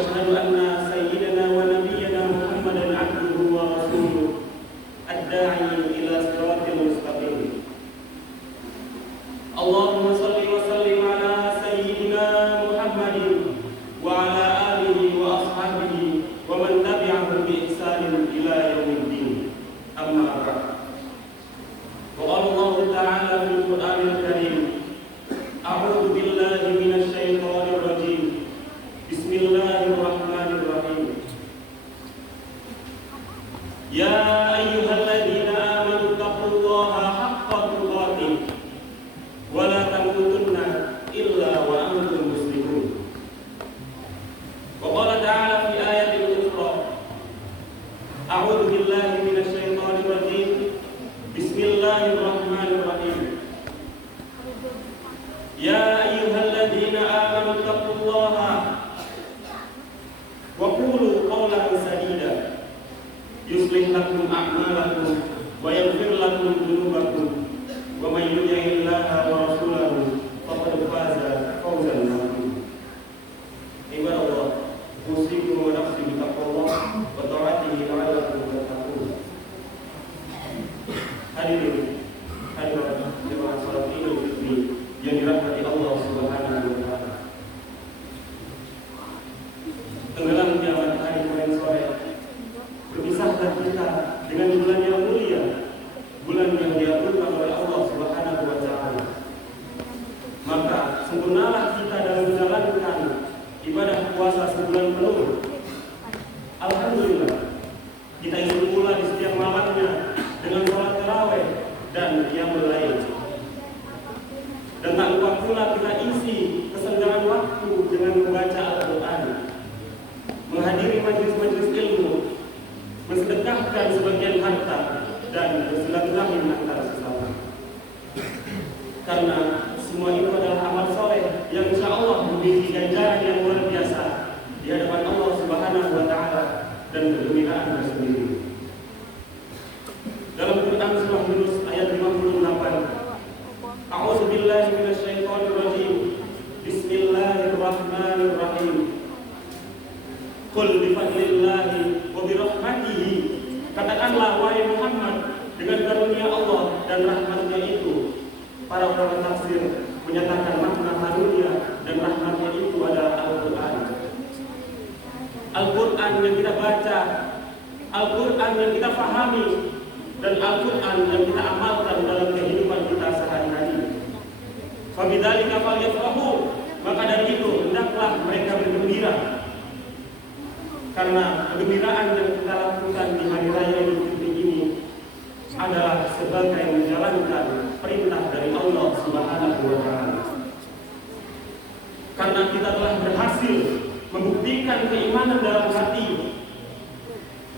وأشهد أن سيدنا ونبينا محمدا عبده ورسوله الداعي إلى صراط مستقيم. اللهم صل وسلم على سيدنا محمد وعلى آله وأصحابه ومن تبعهم بإحسان إلى يوم الدين. أما بعد، وقال الله تعالى في القرآن الكريم: أعوذ بالله من الشيطان الرجيم. بسم الله الرحمن الرحيم. يا أيها الذين آمنوا اتقوا الله حق تقاته ولا تموتن إلا وأنتم مسلمون. وقال تعالى في آية أخرى: أعوذ بالله من الشيطان الرجيم. بسم الله الرحمن الرحيم. يا أيها الذين آمنوا اتقوا الله وقولوا قولا سديدا يصلح لكم أعمالكم ويغفر لكم ذنوبكم ومن يطع الله ورسوله فقد فاز فوزا عظيما. عباد الله، أوصيكم ونفسي بتقوى الله وطاعته لعلكم تتقون. Hadirin hadirat jemaah salat Idul Fitri yang dirahmati Allah Subhanahu wa taala. Tenggelamnya matahari kemarin sore, berpisahlah kita dengan bulan yang mulia, bulan yang diaturkan oleh Allah Subhanahu wa taala. Maka sempurnalah kita dalam menjalankan ibadah puasa sebulan penuh. Alhamdulillah, kita ingin pula di setiap malamnya dengan sholat tarawih dan qiyamul lail. Dan tak lupa pula kita isi kesenggangan waktu dengan membaca Al-Quran, menghadiri majelis-majelis ilmu, mensedekahkan sebagian harta, dan bersilaturahim antara sesama. Karena semua itu adalah amal soleh yang insya Allah memiliki ganjaran yang luar biasa di hadapan Allah Subhanahu wa taala dan kegembiraan tersendiri. Dalam Quran surah Yunus ayat 58, A'udzu billahi minasyaitonir rajim. Bismillahirrahmanirrahim. Qul bi fadlillahi wa bi rahmatihi. Katakanlah wahai Muhammad, dengan karunia Allah dan rahmatnya itu. Para ulama tafsir menyatakan makna karunia dan rahmatnya itu adalah Al-Quran. Al-Quran yang kita baca, Al-Quran yang kita pahami, dan Al-Quran yang kita amalkan dalam kehidupan kita sehari-hari. Fabidzalika falyafrahu, maka dari itu hendaklah mereka bergembira. Karena kegembiraan yang kita lakukan di hari raya Idul Fitri ini adalah sebagai menjalankan perintah dari Allah Subhanahu wa taala. Karena kita telah berhasil membuktikan keimanan dalam hati.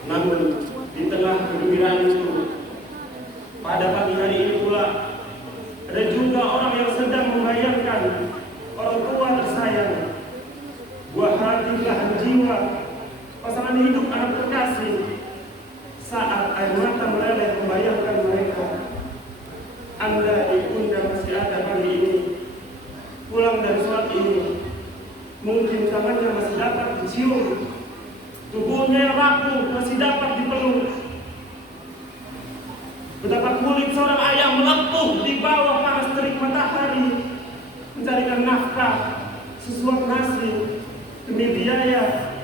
Namun di tengah kegembiraan itu, pada pagi hari ini pula ada juga orang yang sedang membayangkan orang tua tersayang, buah hati belahan jiwa, pasangan hidup anak terkasih. Saat air mata meleleh membayangkan mereka. Anda ibunda masih ada pagi ini, pulang dari sholat ini, mungkin tangannya masih dapat dicium, tubuhnya yang rapuh masih dapat dipeluk. Betapa kulit seorang ayah melepuh di bawah panas terik matahari, mencarikan nafkah, sesuap nasi, demi biaya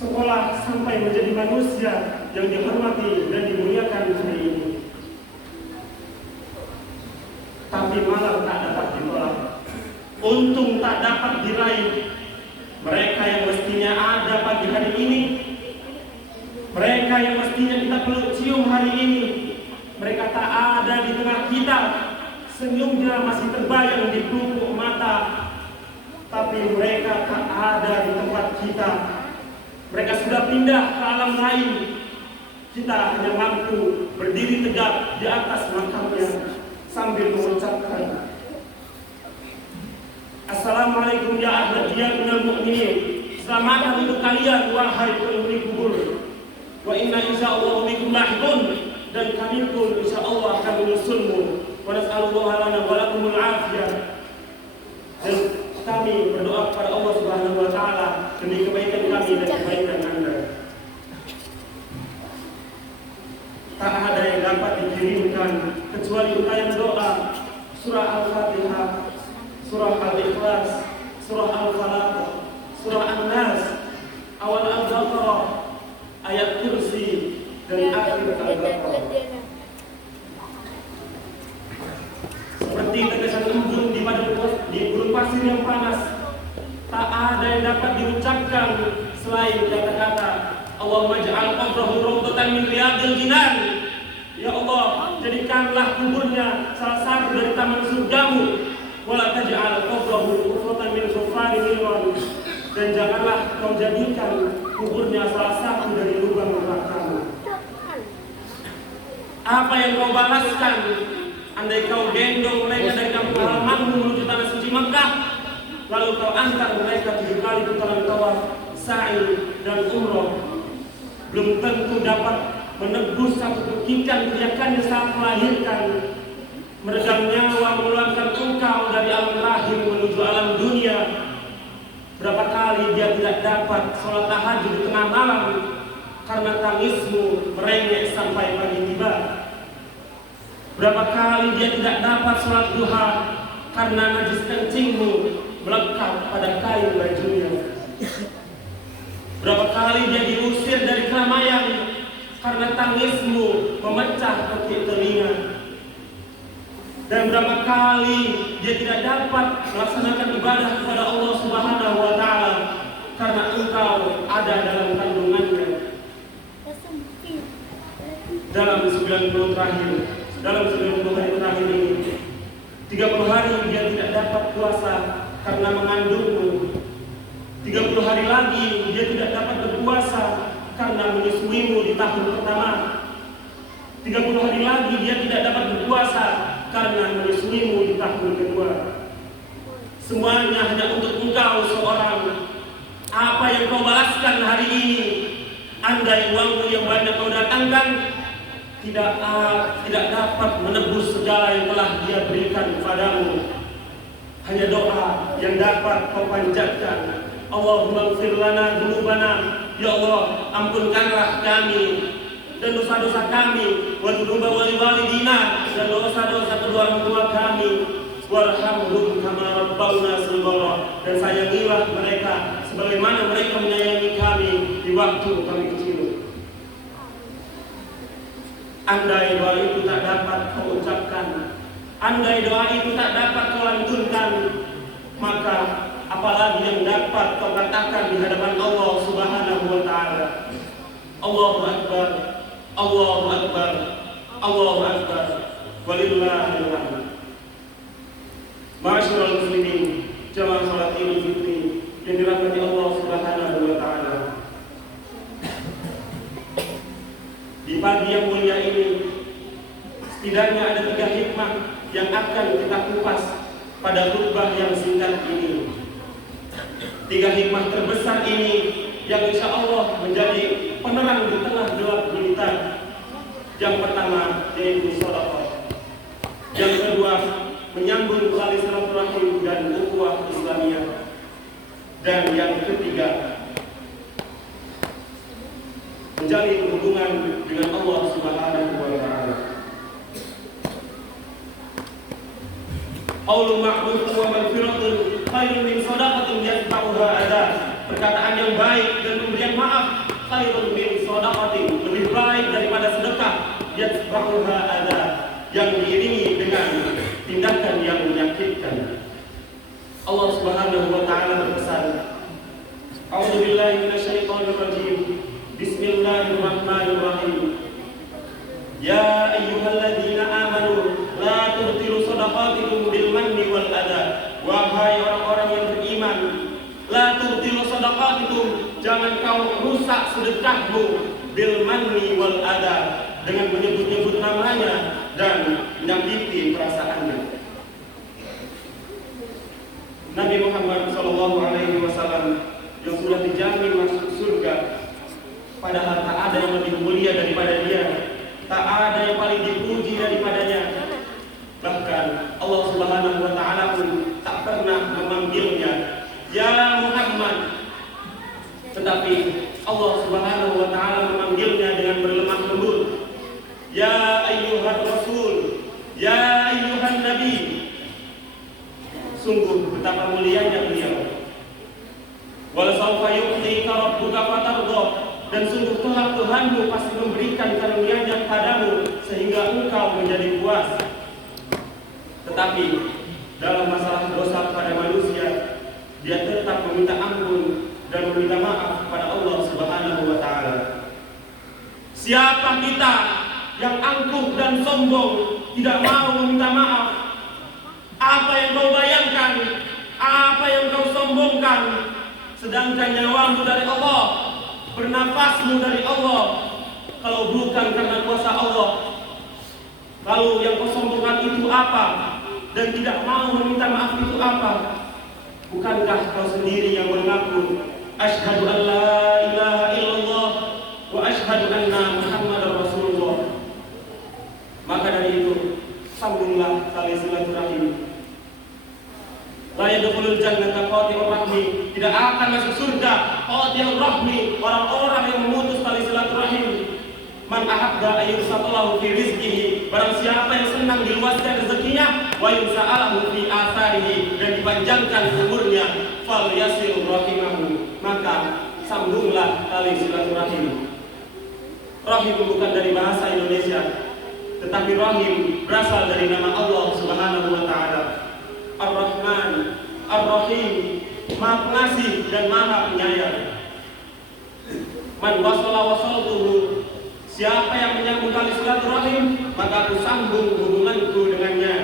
sekolah sampai menjadi manusia yang dihormati dan dimuliakan hari ini. Tapi malah tak dapat ditolak, untung tak dapat diraih. Mereka yang mestinya ada pagi hari ini, mereka yang mestinya kita peluk cium hari ini, mereka tak ada di tengah kita. Senyumnya masih terbayang di pelupuk mata, tapi mereka tak ada di tempat kita. Mereka sudah pindah ke alam lain. Kita hanya mampu berdiri tegak di atas makamnya sambil mengucapkan Assalamualaikum ya ahla diyarul mu'minin. Selamat untuk kalian wahai penghuni kubur. Wa inna insyaallah bikum lahiqun, dan kami pun insyaallah akan menyusulmu. Wa nas'alullah lana wa lakumul afiyah. Dan kami berdoa kepada Allah Subhanahu wa taala demi kebaikan kami dan kebaikan Anda. Tak ada yang dapat dikirimkan kecuali untayan doa, surah Al-Fatihah, surah Al-Ikhlas, surah Al-Falaq, surah An-Nas, awal Al-Baqarah, ayat kursi, dan akhir Al-Baqarah. Seperti tetesan embun di gurun pasir yang panas, tak ada yang dapat diucapkan selain kata-kata Allahumma ja'al qabrahu rawdatan min riyadil jinan. Ya Allah, jadikanlah kuburnya salah satu dari taman surgamu. Wala taj'al qabrahu hufratan min hufari niran. Dan janganlah kau jadikan kuburnya salah satu dari lubang neraka-Mu. Apa yang kau balaskan andai kau gendong mereka dari kampung halamanmu menuju tanah suci Makkah, lalu kau antar mereka 7 kali putaran tawaf, sa'i dan umroh, belum tentu dapat menebus satu kekikan teriakannya saat melahirkan, meredam nyawa, mengeluarkan engkau dari alam rahim menuju alam dunia. Berapa kali dia tidak dapat sholat tahajud di tengah malam karena tangismu merengek sampai pagi tiba. Berapa kali dia tidak dapat sholat duha karena najis kencingmu melekat pada kain bajunya. Berapa kali dia diusir dari keramaian karena tangismu memecah petik telinga. Dan berapa kali dia tidak dapat melaksanakan ibadah kepada Allah Subhanahu wa Ta'ala karena engkau ada dalam kandungannya. Dalam 90 terakhir, dalam 90 hari terakhir ini, 30 hari dia tidak dapat puasa karena mengandungmu. 30 hari lagi dia tidak dapat berpuasa karena menyusuimu di tahun pertama. 30 hari lagi dia tidak dapat berpuasa karena menyusuimu di tahun kedua. Semuanya hanya untuk engkau seorang. Apa yang kau balaskan hari ini? Andai uangmu yang banyak kau datangkan tidak dapat menebus segala yang telah dia berikan kepadamu. Hanya doa yang dapat kau panjatkan. Allahumma ighfir lana dzunubana. Ya Allah, ampunkanlah kami dan dosa-dosa kami, wa dzunuba walidina, dan dosa-dosa kedua orang tua kami. Warhamhum kama rabbawna shaghira, dan sayangilah mereka sebagaimana mereka menyayangi kami di waktu kami kecil. Andai doa itu tak dapat kau ucapkan, andai doa itu tak dapat kau lantunkan, maka apalagi yang dapat kau katakan di hadapan Allah Subhanahu wa Ta'ala. Allahu Akbar, Allahu Akbar, Allahu Akbar, walillahil hamd. Ma'asyiral muslimin, jamaah salat Idul Fitri yang dirahmati Allah Subhanahu wa Ta'ala. Di pagi yang mulia ini, setidaknya ada 3 hikmah yang akan kita kupas pada khutbah yang singkat ini. 3 hikmah terbesar ini yang insya Allah menjadi penerang di tengah gelap gulita. Yang pertama yaitu sedekah. Yang kedua menyambung tali silaturahim dan ukhuwah Islamiyah. Dan yang ketiga menjalin hubungan dengan Allah Subhanahu wa Ta'ala. Qaulun ma'ruf wa maghfiratun khairun min shadaqatin yatba'uha adha. Perkataan yang baik dan pemberian maaf khairun min shadaqatin, lebih baik daripada sedekah yatba'uha adha, yang diiringi dengan tindakan yang menyakitkan. Allah Subhanahu wa Ta'ala berpesan, A'udzu billahi minasyaitonir rajim. Bismillahirrahmanirrahim. Ya ayyuhalladzina amanu la tubtilu shadaqatikum bil manni wal adha. Wahai orang-orang yang beriman, la tubtilu shadaqatikum, jangan kau rusak sedekahmu, bil manni wal adha, dengan menyebut-nyebut namanya dan menyakiti perasaannya. Nabi Muhammad SAW yang sudah dijamin masuk surga, padahal tak ada yang lebih mulia daripada dia, tak ada yang paling dipuji daripadanya. Bahkan Allah Subhanahu wa Ta'ala pun tak pernah memanggilnya ya Muhammad, Tetapi Allah Subhanahu wa taala memanggilnya dengan berlemah lembut. Ya ayyuhar rasul, ya ayyuhan nabi. Sungguh betapa mulianya beliau. Wal sawfa yu'tika rabbuka fatardha, dan sungguh Tuhanmu pasti memberikan karunia-Nya padamu sehingga engkau menjadi puas. Tetapi dalam masalah dosa pada manusia, dia tetap meminta ampun dan meminta maaf kepada Allah Subhanahu wa taala. Siapa kita yang angkuh dan sombong tidak mau meminta maaf? Apa yang kau bayangkan? Apa yang kau sombongkan? Sedangkan nyawamu dari Allah, bernafasmu dari Allah. Kalau bukan karena kuasa Allah, lalu yang kau sombongkan itu apa? Dan tidak mau meminta maaf itu apa? Bukankah kau sendiri yang mengaku asyhadu an la ilaha illallah wa asyhadu anna Muhammadar Rasulullah? Maka dari itu, sambunglah tali silaturahim. La yadkhulul jannata qati'ur rahmi, tidak akan masuk surga qati'ur rahmi, orang-orang yang memutus tali silaturahim. Man ahabba ayyusatalahu fi rizqihi, barang siapa yang senang diluaskan rezekinya, wa yusa'alahu fi atharihi, dan dipanjangkan umurnya, fal yasil rahimahu, maka sambunglah tali silaturahim. Rahim bukan dari bahasa Indonesia, tetapi rahim berasal dari nama Allah Subhanahu wa taala. Ar-Rahman, Ar-Rahim, Maha Pengasih dan Maha Penyayang. Man wasala wasaltuhu, siapa yang menyambung tali silaturahim, maka aku sambung hubunganku dengannya.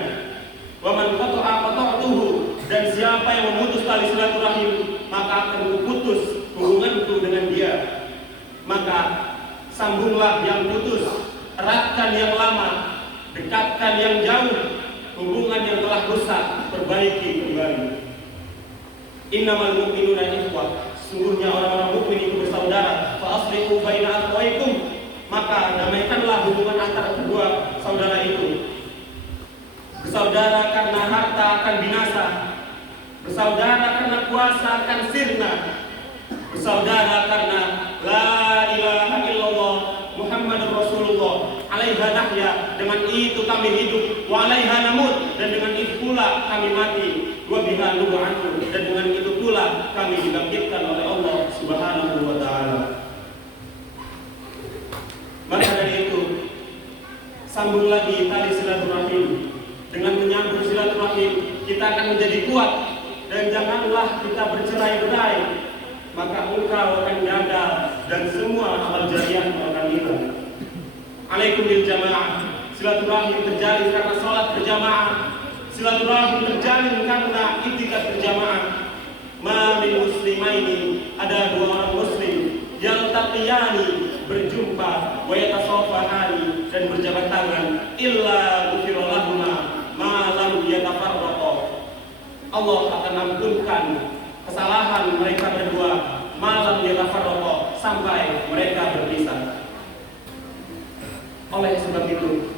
Wa man qata'a qata'tuhu, dan siapa yang memutus tali silaturahim, maka akan kuputus hubunganku dengan dia. Maka sambunglah yang putus, eratkan yang lama, dekatkan yang jauh, hubungan yang telah rusak perbaiki kembali. Innamal mu'minuna ikhwah, sungguhnya orang-orang mukmin itu bersaudara. Fa aslihu baina akhawaykum, maka damaikanlah hubungan antara kedua saudara itu. Bersaudara karena harta akan binasa, bersaudara karena kuasa akan sirna, bersaudara karena la ilaha illallah Muhammadur Rasulullah. Alaiha nahya, dengan itu kami hidup, wa alaiha namut, dan dengan itu pula kami mati, wa biha nub'atu, dan dengan itu pula kami dibangkitkan oleh Allah Subhanahu wa taala. Maka dari itu, sambung lagi tali silaturahim. Dengan menyambung silaturahim, kita akan menjadi kuat, dan janganlah kita bercerai-berai, maka engkau akan gagal dan semua amal jariah akan hilang. Alaikum bil jamaah, silaturahim terjalin karena salat berjamaah, silaturahim terjalin karena i'tikaf berjamaah. Ma min muslimaini, ada dua orang muslim, yaltaqiyani, berjumpa, wa yatasafahani, dan berjabat tangan, illa ghufira lahuma ma lam yatafarraqa. Allah akan ampunkan kesalahan mereka berdua, malam yatafarraqa, sampai mereka berpisah. Oleh sebab itu,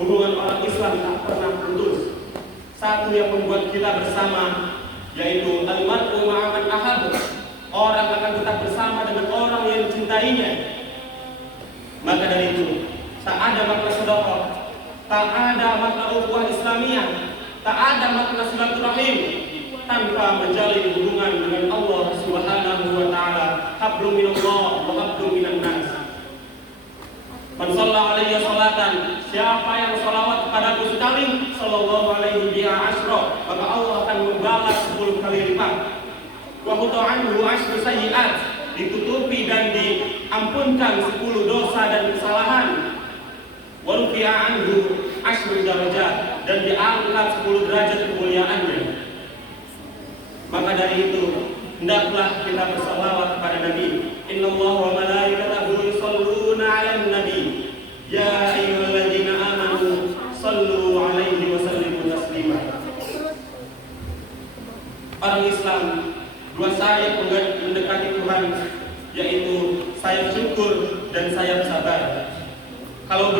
hubungan orang Islam tak pernah putus. Satu yang membuat kita bersama, yaitu al-mar'u ma'a man ahab. Orang akan tetap bersama dengan orang yang dicintainya. Maka dari itu, tak ada makna sedekah, tak ada makna ukhuwah Islamiyah, tak ada makna silaturahim tanpa menjalin hubungan dengan Allah Subhanahu wa taala. Hablum minallah wa hablum minan nas. Man shalla alaihi salatan, siapa yang sholawat kepadaku sekali, sallallahu alaihi biha asyra, maka Allah akan membalas 10 kali lipat. Wa huta anhu asyru sayyi'at, ditutupi dan diampunkan 10 dosa dan kesalahan. Wa rufi'a anhu asyru darajat, dan diangkat 10 derajat kemuliaannya. Maka dari itu, hendaklah kita bersalawat kepada Nabi. Innallaha wa malaikatahu yusholluna 'alan nabi, ya ayyuhalladzina amanu shallu 'alaihi wa sallimu taslima. Orang Islam dua sayap mendekati Tuhan, yaitu sayap syukur dan sayap sabar. Kalau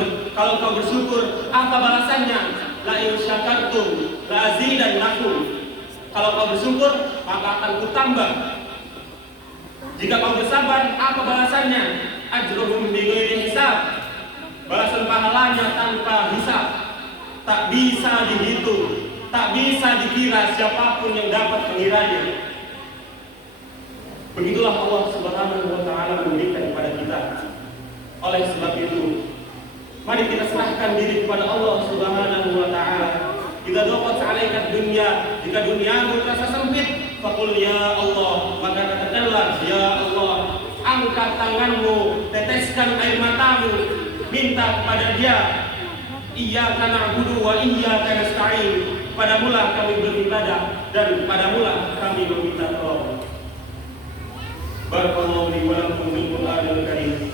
kau bersyukur, apa balasannya? La in syakartum la azidannakum. Kalau kau bersyukur, maka akan kutambah. Jika kau bersabar, apa balasannya? Ajruhum bighairi hisab. Balasan pahalanya tanpa hisab. Tak bisa dihitung, tak bisa dikira siapapun yang dapat mengiranya. Begitulah Allah Subhanahu wa taala memberikan kepada kita. Oleh sebab itu, mari kita serahkan diri kepada Allah Subhanahu wa taala. Kita dapat alaika dunia, jika duniamu terasa sempit, faqul ya Allah, maka katakanlah ya Allah, angkat tanganmu, teteskan air matamu, minta kepada Dia. Iyyaka na'budu wa iyyaka nasta'in. Padamulah kami beribadah dan padamulah kami meminta tolong. Barakallahu li wa lakum fil Qur'anil Karim.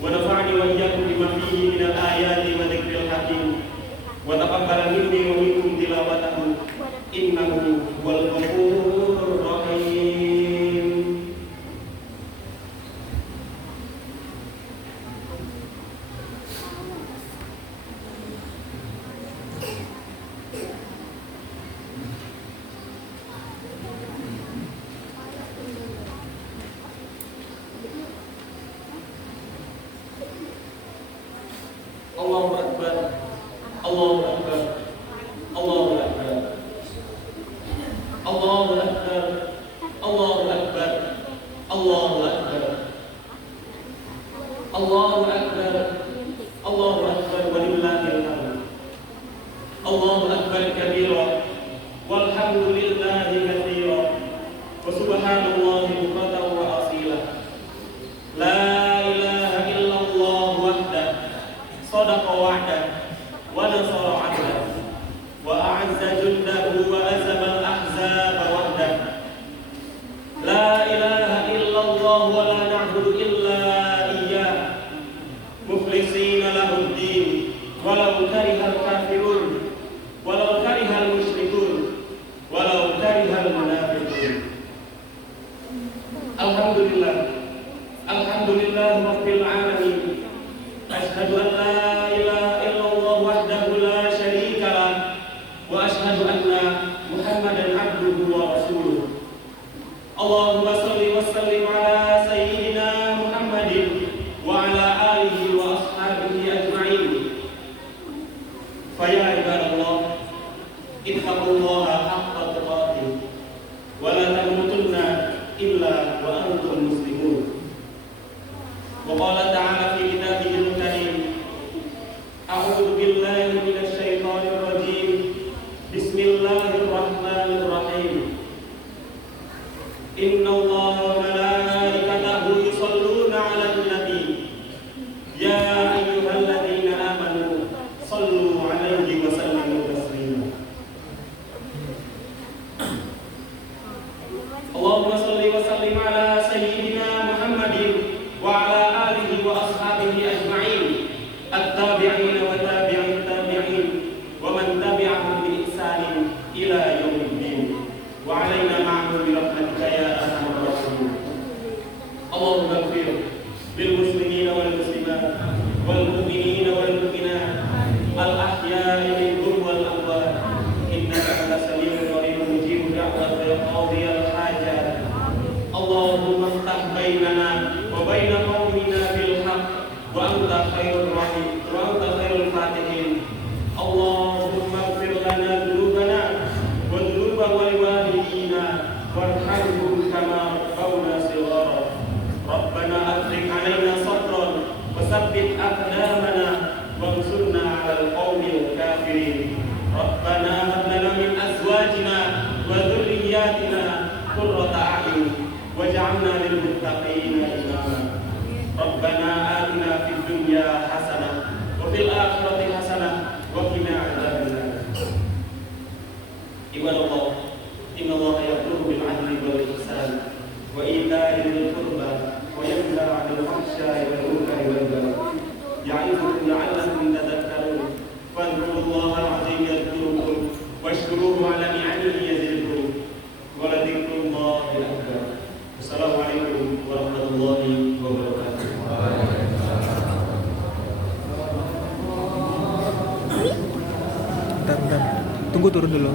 Wa nafa'ani wa iyyakum bima fihi minal ayati wa dzikril hakim. Wa taqabbal minni wa minkum tilawatahu. Innahu huwal ghafurur rahim. Allahu Akbar, Allahu Akbar, Allahu Akbar, Allahu Akbar, Allahu Akbar, Allahu Akbar, Allahu Akbar, Allahu Akbar, walillahil hamd. Allahu Akbar kabira, walhamdulillahi katsira, wa subhanallahi bukratan wa asila. La ilaha illallah wahdah, sadaqa wa'dah, wa nasara 'abdah, wa a'azza jundahu wa azama al-ahzaba wahdah. La ilaha illallah wa la na'budu illa iyyah, mukhlisina lahu ad-din, walau karihal kafirun, walau karihal musyrikun, walau karihal munafiqun. Alhamdulillah, alhamdulillah rabbil alamin. Asyhadu an la ilaha illallah wahdahu la syarika lah, wa asyhadu anna Muhammadan abduhu wa rasuluh. Allahumma shalli wa sallim ala sayyidina Muhammadin wa ala alihi wa ashabihi ajma'in. Fa ya ibadallah, ittaqullaha haqqa tuqatih wa la tamutunna illa wa antum muslimun. Wa qala ta'ala fi kitabihil karim, a'udzu billahi minasy syaithanir rajim. Bismillahirrahmanirrahim. Innallaha wa malaikatahu yusholluna 'alan nabi. Ya ayyuhalladzina amanu shallu 'alaihi wa sallimu taslima. Allahumma shalli wa sallim ala sayyidina Muhammadin wa ala alihi wa ashabihi ajma'in, at-tabi'in wa tabi'in tabi'in, wa man tabi'ahum bi ihsanin ila yaumiddin, wa 'alaina ma'ahum bi rahmatika ya arhamar rahimin. Allahumma ighfir lil muslimina wal muslimat wal mu'minina wal mu'minat al ahya'i minhum wal amwat, innaka antas sami'un qaribun mujibud da'wati ya qadhiyal hajat. Allahumma iftah bainana wa baina qaumina bil haqq wa anta khairur rahim wa anta khairul fatihin. Allahumma ighfir lana dhunubana wa dhunuba walidina warhamhum kama rabbawna shighara. Rabbana afriq 'alaina sabran wa tsabbit aqdamana wansurna 'alal qaumil kafirin. Rabbana hab lana min azwajina wa dhurriyyatina qurrata a'yun waj'alna lil muttaqina imama. Rabbana atina fid dunya hasanah wa fil akhirati hasanah wa qina adzabannar. Ibadallah, innallaha ya'muru bil 'adli wal ihsan wa ita'i dzil qurba wa yanha 'anil fahsya'i wal munkari wal baghi. Ya'idukum la'allakum tadhakkarun. Fadhkurullaha al-'azim yadhkurukum washkuruhu 'ala ni'amihi yazidkum wa la dzikrullahi akbar. Assalamualaikum warahmatullahi wabarakatuh. Bentar. Tunggu turun dulu.